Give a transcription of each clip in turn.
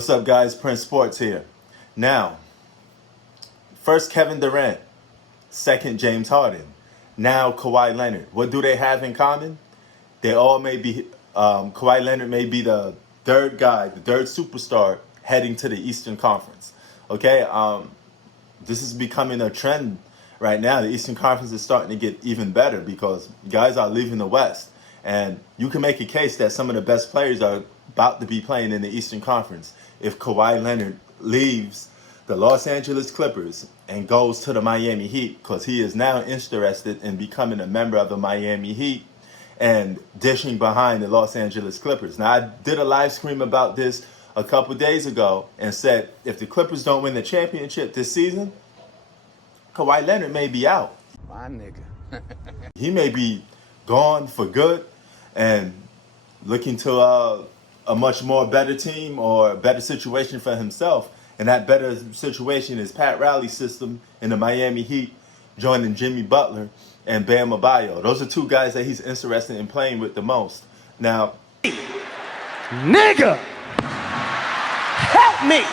What's up, guys? Prince Sports here. Now, first Kevin Durant, second James Harden, now Kawhi Leonard. What do they have in common? They all may be, Kawhi Leonard may be the third guy, the third superstar heading to the Eastern Conference. Okay, this is becoming a trend right now. The Eastern Conference is starting to get even better because guys are leaving the West. And you can make a case that some of the best players are about to be playing in the Eastern Conference if Kawhi Leonard leaves the Los Angeles Clippers and goes to the Miami Heat, because he is now interested in becoming a member of the Miami Heat and dishing behind the Los Angeles Clippers. Now, I did a live stream about this a couple days ago and said if the Clippers don't win the championship this season, Kawhi Leonard may be out. My nigga. He may be gone for good and looking to a much more better team or a better situation for himself. And that better situation is Pat Riley's system in the Miami Heat, joining Jimmy Butler and Bam Adebayo. Those are two guys that he's interested in playing with the most. Now, Nigga! Help me!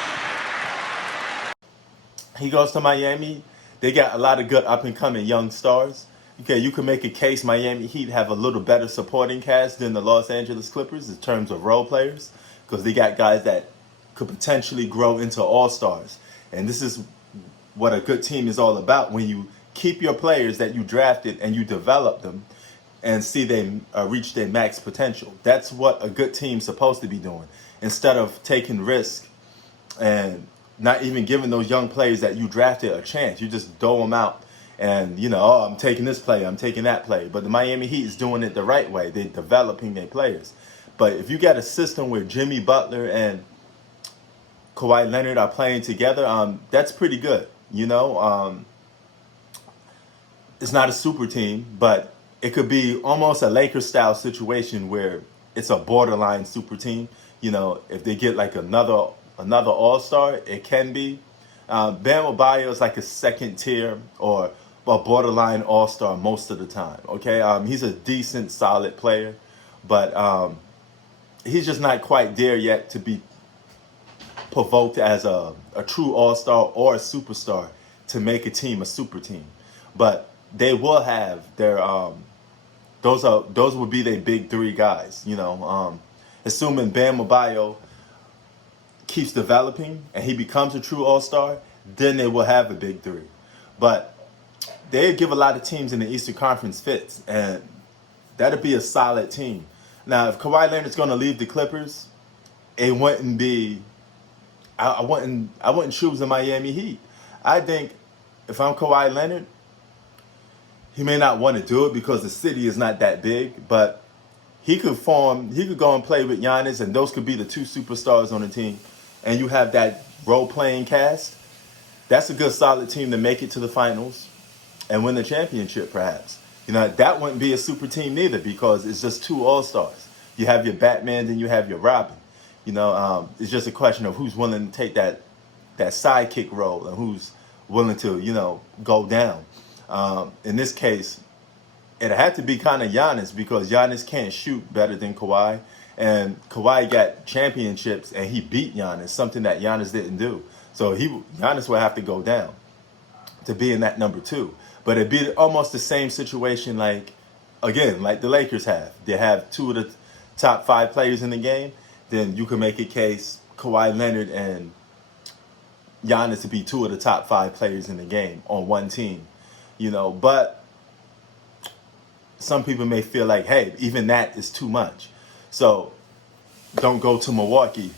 he goes to Miami. They got a lot of good up-and-coming young stars. Okay, you can make a case Miami Heat have a little better supporting cast than the Los Angeles Clippers in terms of role players, because they got guys that could potentially grow into all-stars. And this is what a good team is all about, when you keep your players that you drafted and you develop them and see them reach their max potential. That's what a good team's supposed to be doing, instead of taking risk and not even giving those young players that you drafted a chance. You just dole them out. And, I'm taking this play, I'm taking that play. But the Miami Heat is doing it the right way. They're developing their players. But if you got a system where Jimmy Butler and Kawhi Leonard are playing together, that's pretty good. It's not a super team, but it could be almost a Lakers-style situation where it's a borderline super team. If they get like another all-star, it can be. Bam Adebayo is like a second tier or a borderline all-star most of the time. Okay, he's a decent, solid player, but he's just not quite there yet to be provoked as a true all-star or a superstar to make a team a super team. But they will have their those would be their big three guys. Assuming Bam Adebayo keeps developing and he becomes a true all-star, then they will have a big three. But they give a lot of teams in the Eastern Conference fits, and that'd be a solid team. Now, if Kawhi Leonard's going to leave the Clippers, it wouldn't be. I wouldn't choose the Miami Heat. I think if I'm Kawhi Leonard, he may not want to do it because the city is not that big, but he could go and play with Giannis, and those could be the two superstars on the team. And you have that role-playing cast. That's a good, solid team to make it to the finals and win the championship, perhaps. That wouldn't be a super team neither, because it's just two all-stars. You have your Batman, then you have your Robin. It's just a question of who's willing to take that sidekick role and who's willing to, go down. In this case, it had to be kind of Giannis, because Giannis can't shoot better than Kawhi. And Kawhi got championships and he beat Giannis, something that Giannis didn't do. So Giannis will have to go down to be in that number two. But it'd be almost the same situation like the Lakers have. They have two of the top 5 players in the game. Then you can make a case Kawhi Leonard and Giannis to be two of the top 5 players in the game on one team. But some people may feel like, hey, even that is too much. So don't go to Milwaukee.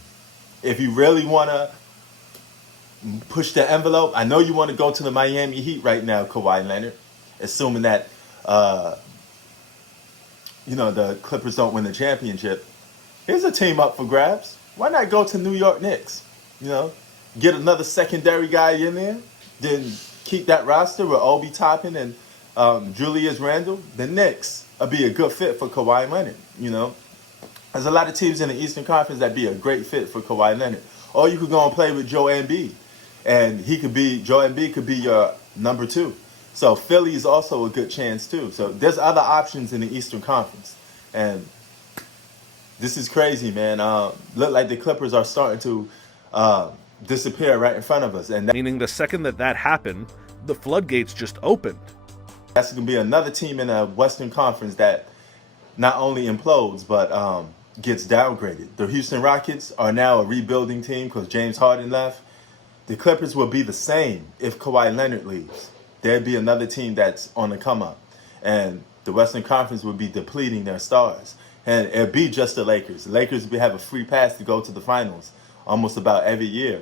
If you really want to push the envelope, I know you want to go to the Miami Heat right now, Kawhi Leonard, assuming that, the Clippers don't win the championship. Here's a team up for grabs. Why not go to New York Knicks? Get another secondary guy in there, then keep that roster with Obi Toppin and Julius Randle. The Knicks would be a good fit for Kawhi Leonard. There's a lot of teams in the Eastern Conference that'd be a great fit for Kawhi Leonard. Or you could go and play with Joel Embiid, and Joel Embiid could be your number 2. So Philly is also a good chance too. So there's other options in the Eastern Conference, and this is crazy, man. Look like the Clippers are starting to disappear right in front of us. And Meaning the second that happened, the floodgates just opened. that's going to be another team in the Western Conference that not only implodes, but gets downgraded. The Houston Rockets are now a rebuilding team because James Harden left. The Clippers will be the same if Kawhi Leonard leaves. There'd be another team that's on the come up. And the Western Conference would be depleting their stars. And it'd be just the Lakers. The Lakers would have a free pass to go to the finals almost about every year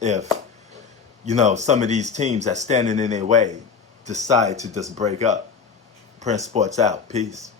if, some of these teams that standing in their way decide to just break up. Prince Sports out. Peace.